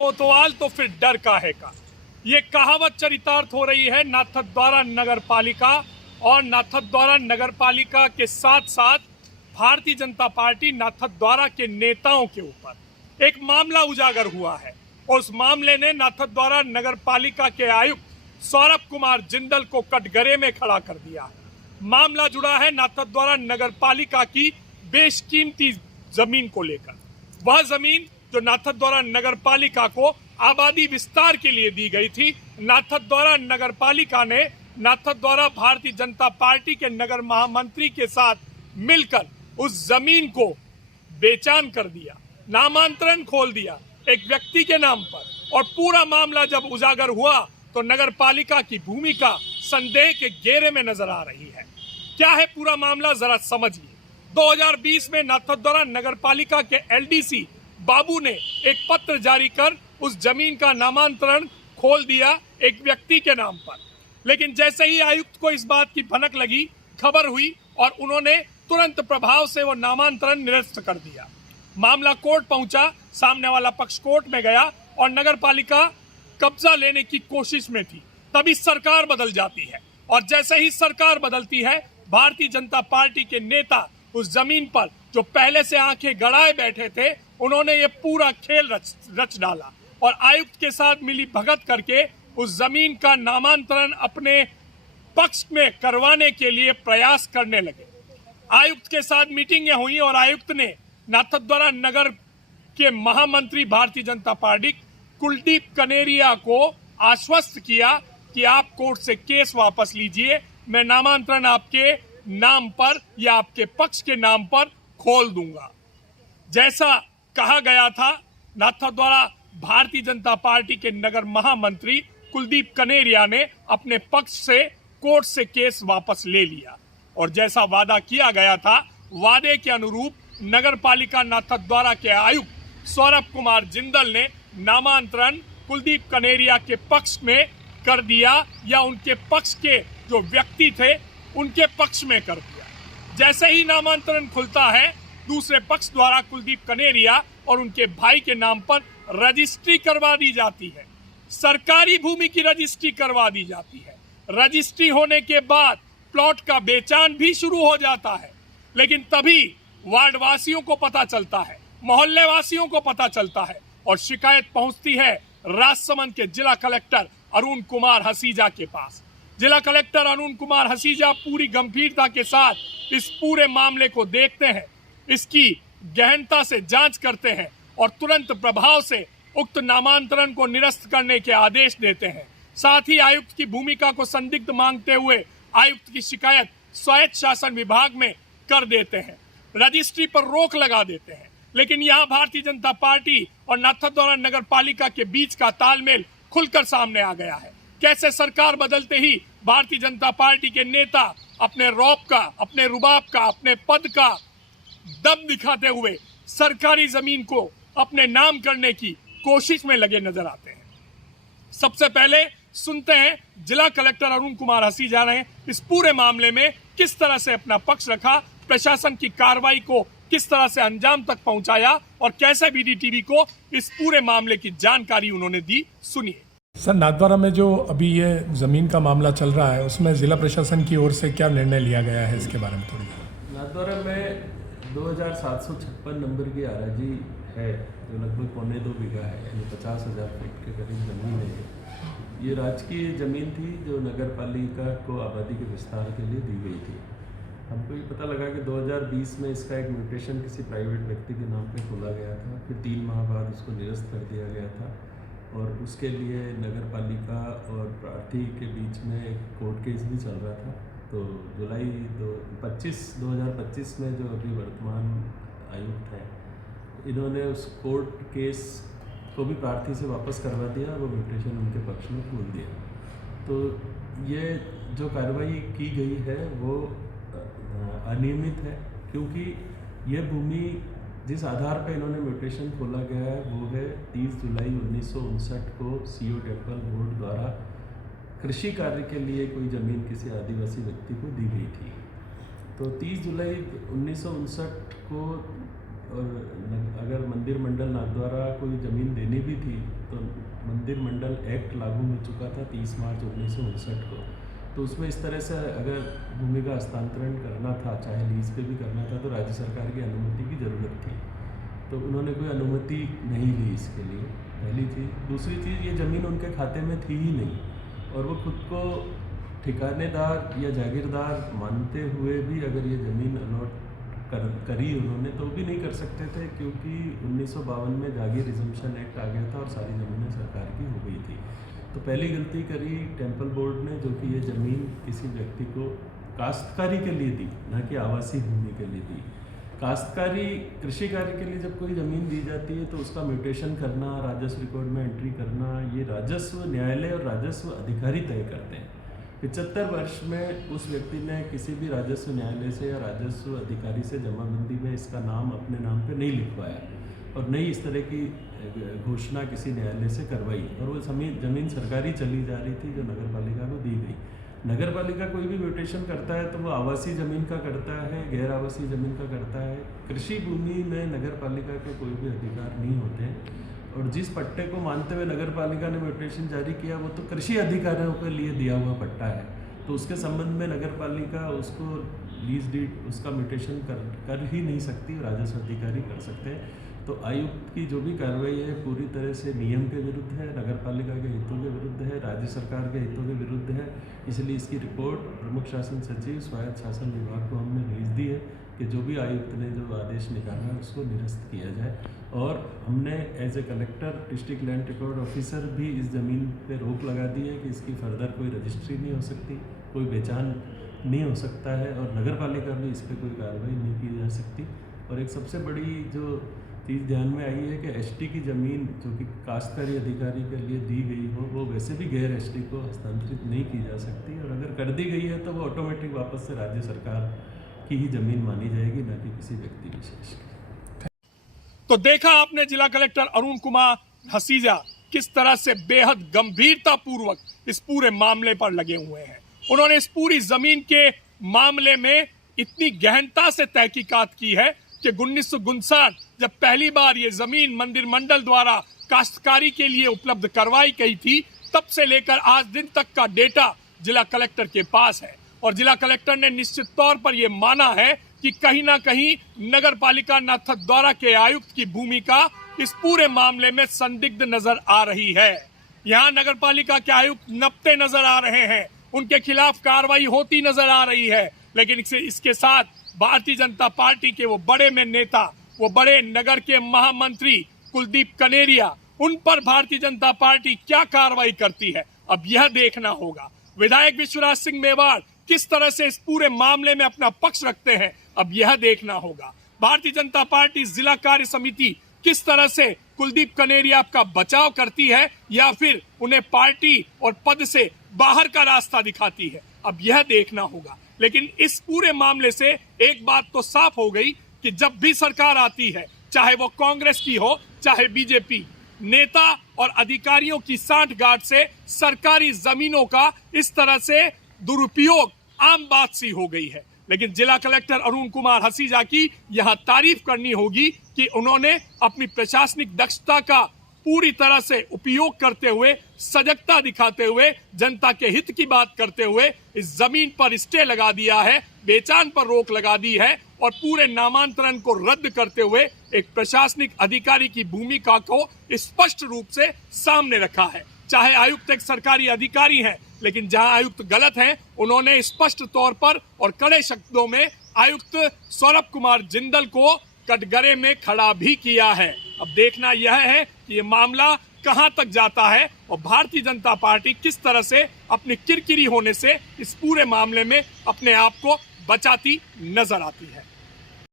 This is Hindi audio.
कोतवाल तो फिर डर काहे का। ये कहावत चरितार्थ हो रही है नाथद्वारा नगर पालिका और नाथद्वारा नगर पालिका के साथ साथ भारतीय जनता पार्टी नाथद्वारा के नेताओं के ऊपर एक मामला उजागर हुआ है और उस मामले ने नाथद्वारा नगर पालिका के आयुक्त सौरभ कुमार जिंदल को कटघरे में खड़ा कर दिया है। मामला जुड़ा है नाथद्वारा नगर पालिका की बेशकीमती जमीन को लेकर। वह जमीन जो नाथद्वारा नगर पालिका को आबादी विस्तार के लिए दी गई थी, नाथद्वारा नगर पालिका ने नाथद्वारा भारतीय जनता पार्टी के नगर महामंत्री के साथ मिलकर उस जमीन को बेचान कर दिया, नामांतरण खोल दिया एक व्यक्ति के नाम पर। और पूरा मामला जब उजागर हुआ तो नगर पालिका की भूमिका संदेह के घेरे में नजर आ रही है। क्या है पूरा मामला, जरा समझिए। 2020 में नाथद्वारा नगर पालिका के एलडीसी बाबू ने एक पत्र जारी कर उस जमीन का नामांतरण खोल दिया एक व्यक्ति के नाम पर। लेकिन जैसे ही आयुक्त को इस बात की भनक लगी, खबर हुई और उन्होंने तुरंत प्रभाव से वो नामांतरण निरस्त कर दिया। मामला कोर्ट पहुंचा, सामने वाला पक्ष कोर्ट में गया और नगर पालिका कब्जा लेने की कोशिश में थी। तभी सरकार बदल जाती है और जैसे ही सरकार बदलती है, भारतीय जनता पार्टी के नेता उस जमीन पर जो पहले से आंखें गड़ाए बैठे थे, उन्होंने ये पूरा खेल रच डाला और आयुक्त के साथ मिली भगत करके उस जमीन का नामांतरण अपने पक्ष में करवाने के लिए प्रयास करने लगे। आयुक्त के साथ मीटिंगें हुई और आयुक्त ने नाथद्वारा नगर के महामंत्री भारतीय जनता पार्टी कुलदीप कनेरिया को आश्वस्त किया कि आप कोर्ट से केस वापस लीजिए, मैं नामांतरण आपके नाम पर या आपके पक्ष के नाम पर खोल दूंगा। जैसा कहा गया था, नाथद्वारा भारतीय जनता पार्टी के नगर महामंत्री कुलदीप कनेरिया ने अपने पक्ष से कोर्ट से केस वापस ले लिया और जैसा वादा किया गया था, वादे के अनुरूप नगर पालिका नाथद्वारा के आयुक्त सौरभ कुमार जिंदल ने नामांतरण कुलदीप कनेरिया के पक्ष में कर दिया या उनके पक्ष के जो व्यक्ति थे उनके पक्ष में कर दिया। जैसे ही नामांतरण खुलता है, दूसरे पक्ष द्वारा कुलदीप कनेरिया और उनके भाई के नाम पर रजिस्ट्री करवा दी जाती है, सरकारी भूमि की रजिस्ट्री करवा दी जाती है। रजिस्ट्री होने के बाद प्लॉट का बेचान भी शुरू हो जाता है। लेकिन तभी वार्ड वासियों को पता चलता है, मोहल्ले वासियों को पता चलता है और शिकायत पहुंचती है राजसमंद के जिला कलेक्टर अरुण कुमार हसीजा के पास। जिला कलेक्टर अरुण कुमार हसीजा पूरी गंभीरता के साथ इस पूरे मामले को देखते हैं, इसकी गहनता से जांच करते हैं और तुरंत प्रभाव से उक्त नामांतरण को निरस्त करने के आदेश देते हैं। साथ ही आयुक्त की भूमिका को संदिग्ध मांगते हुए आयुक्त की शिकायत स्वायत्त शासन विभाग में कर देते हैं, रजिस्ट्री पर रोक लगा देते हैं। लेकिन यहाँ भारतीय जनता पार्टी और नाथद्वारा नगर पालिका के बीच का तालमेल खुलकर सामने आ गया है। कैसे सरकार बदलते ही भारतीय जनता पार्टी के नेता अपने रौब का, अपने रुबाब का, अपने पद का दम दिखाते हुए सरकारी जमीन को अपने नाम करने की कोशिश में लगे नजर आते हैं। सबसे पहले सुनते हैं जिला कलेक्टर अरुण कुमार हसीजा ने इस पूरे मामले में किस तरह से अपना पक्ष रखा, प्रशासन की कार्रवाई को किस तरह से अंजाम तक पहुंचाया और कैसे बीडीटीवी को इस पूरे मामले की जानकारी उन्होंने दी। सुनिए। सर, नाथद्वारा में जो अभी ये ज़मीन का मामला चल रहा है, उसमें ज़िला प्रशासन की ओर से क्या निर्णय लिया गया है, इसके बारे में थोड़ी। नाथद्वारा में 2756 नंबर की आराजी है जो लगभग 1.25 बीघा है, यानी 50,000 फीट के करीब ज़मीन है। ये राजकीय ज़मीन थी जो नगर पालिका को आबादी के विस्तार के लिए दी गई थी। हमको ये पता लगा कि 2020 में इसका एक म्यूटेशन किसी प्राइवेट व्यक्ति के नाम पे खोला गया था, फिर 3 माह बाद उसको निरस्त कर दिया गया था और उसके लिए नगर पालिका और प्रार्थी के बीच में एक कोर्ट केस भी चल रहा था। तो जुलाई 2025 में जो अभी वर्तमान आयुक्त है, इन्होंने उस कोर्ट केस को भी प्रार्थी से वापस करवा दिया, वो म्यूटेशन उनके पक्ष में खोल दिया। तो ये जो कार्रवाई की गई है वो अनियमित है, क्योंकि ये भूमि जिस आधार पर इन्होंने म्यूटेशन खोला गया है वो है 30 जुलाई 1959 को सीओ टेम्पल बोर्ड द्वारा कृषि कार्य के लिए कोई ज़मीन किसी आदिवासी व्यक्ति को दी गई थी। तो 30 जुलाई 1959 को अगर मंदिर मंडल नाथद्वारा कोई ज़मीन देनी भी थी तो मंदिर मंडल एक्ट लागू हो चुका था 30 मार्च 1959 को। तो उसमें इस तरह से अगर भूमि का हस्तांतरण करना था, चाहे लीज पे भी करना था, तो राज्य सरकार की अनुमति की ज़रूरत थी। तो उन्होंने कोई अनुमति नहीं ली इसके लिए, पहली चीज़। दूसरी चीज़, ये ज़मीन उनके खाते में थी ही नहीं और वो खुद को ठिकानेदार या जागीरदार मानते हुए भी अगर ये ज़मीन अलॉट करी उन्होंने, तो भी नहीं कर सकते थे, क्योंकि 1952 में जागीर रिजम्पशन एक्ट आ गया था और सारी ज़मीनें सरकार की हो गई थी। तो पहली गलती करी टेम्पल बोर्ड ने, जो कि ये ज़मीन किसी व्यक्ति को काश्तकारी के लिए दी, ना कि आवासीय भूमि के लिए दी। काश्तकारी कृषि कार्य के लिए जब कोई ज़मीन दी जाती है तो उसका म्यूटेशन करना, राजस्व रिकॉर्ड में एंट्री करना, ये राजस्व न्यायालय और राजस्व अधिकारी तय करते हैं। 75 वर्ष में उस व्यक्ति ने किसी भी राजस्व न्यायालय से या राजस्व अधिकारी से जमाबंदी में इसका नाम अपने नाम पे नहीं लिखवाया और नहीं इस तरह की घोषणा किसी न्यायालय से करवाई, और वो ज़मीन सरकारी चली जा रही थी जो नगर पालिका को दी गई। नगर पालिका कोई भी म्यूटेशन करता है तो वो आवासीय ज़मीन का करता है, गैर आवासीय ज़मीन का करता है। कृषि भूमि में नगर पालिका के कोई भी अधिकार नहीं होते हैं, और जिस पट्टे को मानते हुए नगर पालिका ने म्यूटेशन जारी किया वो तो कृषि अधिकारियों के लिए दिया हुआ पट्टा है, तो उसके संबंध में नगर पालिका उसको लीज डीड उसका म्यूटेशन कर ही नहीं सकती, राजस्व अधिकारी कर सकते हैं। तो आयुक्त की जो भी कार्रवाई है पूरी तरह से नियम के विरुद्ध है, नगर पालिका के हितों के विरुद्ध है, राज्य सरकार के हितों के विरुद्ध है। इसलिए इसकी रिपोर्ट प्रमुख शासन सचिव स्वायत्त शासन विभाग को हमने भेज दी है कि जो भी आयुक्त ने जो आदेश निकाला है उसको निरस्त किया जाए। और हमने as a collector district land record officer भी इस ज़मीन पे रोक लगा दी है कि इसकी फर्दर कोई रजिस्ट्री नहीं हो सकती, कोई बेचान नहीं हो सकता है, और नगर पालिका भी इस पर कोई कार्रवाई नहीं की जा सकती। और एक सबसे बड़ी जो चीज़ ध्यान में आई है कि एसटी की ज़मीन जो कि काश्तकारी अधिकारी के लिए दी गई हो, वो वैसे भी गैर एसटी को हस्तांतरित नहीं की जा सकती, और अगर कर दी गई है तो वो ऑटोमेटिक वापस से राज्य सरकार की ही ज़मीन मानी जाएगी, न कि किसी व्यक्ति विशेष की। तो देखा आपने जिला कलेक्टर अरुण कुमार हसीजा किस तरह से बेहद गंभीरता पूर्वक इस पूरे मामले पर लगे हुए हैं। उन्होंने इस पूरी जमीन के मामले में इतनी गहनता से तहकीकात की है कि 1959 जब पहली बार ये जमीन मंदिर मंडल द्वारा काश्तकारी के लिए उपलब्ध करवाई गई थी, तब से लेकर आज दिन तक का डेटा जिला कलेक्टर के पास है, और जिला कलेक्टर ने निश्चित तौर पर यह माना है कि कहीं ना कहीं नगर पालिका नाथद्वारा के आयुक्त की भूमिका इस पूरे मामले में संदिग्ध नजर आ रही है। यहाँ नगर पालिका के आयुक्त नपते नजर आ रहे हैं, उनके खिलाफ कार्रवाई होती नजर आ रही है, लेकिन इसके साथ भारतीय जनता पार्टी के वो बड़े में नेता, वो बड़े नगर के महामंत्री कुलदीप कनेरिया, उन पर भारतीय जनता पार्टी क्या कार्रवाई करती है, अब यह देखना होगा। विधायक विश्वराज सिंह मेवाड़ किस तरह से इस पूरे मामले में अपना पक्ष रखते हैं, अब यह देखना होगा। भारतीय जनता पार्टी जिला कार्य समिति किस तरह से कुलदीप कनेरिया का बचाव करती है, या फिर उन्हें पार्टी और पद से बाहर का रास्ता दिखाती है, अब यह देखना होगा। लेकिन इस पूरे मामले से एक बात तो साफ हो गई कि जब भी सरकार आती है, चाहे वो कांग्रेस की हो चाहे बीजेपी, नेता और अधिकारियों की सांठगांठ से सरकारी जमीनों का इस तरह से दुरुपयोग आम बात सी हो गई है। लेकिन जिला कलेक्टर अरुण कुमार हसीजा की यहां तारीफ करनी होगी कि उन्होंने अपनी प्रशासनिक दक्षता का पूरी तरह से उपयोग करते हुए, सजगता दिखाते हुए, जनता के हित की बात करते हुए इस जमीन पर स्टे लगा दिया है, बेचान पर रोक लगा दी है, और पूरे नामांतरण को रद्द करते हुए एक प्रशासनिक अधिकारी की भूमिका को स्पष्ट रूप से सामने रखा है। चाहे आयुक्त एक सरकारी अधिकारी हैं, लेकिन जहां आयुक्त गलत हैं, उन्होंने स्पष्ट तौर पर और कड़े शब्दों में आयुक्त सौरभ कुमार जिंदल को कटघरे में खड़ा भी किया है। अब देखना यह है कि ये मामला कहां तक जाता है और भारतीय जनता पार्टी किस तरह से अपनी किरकिरी होने से इस पूरे मामले में अपने आप को बचाती नजर आती है।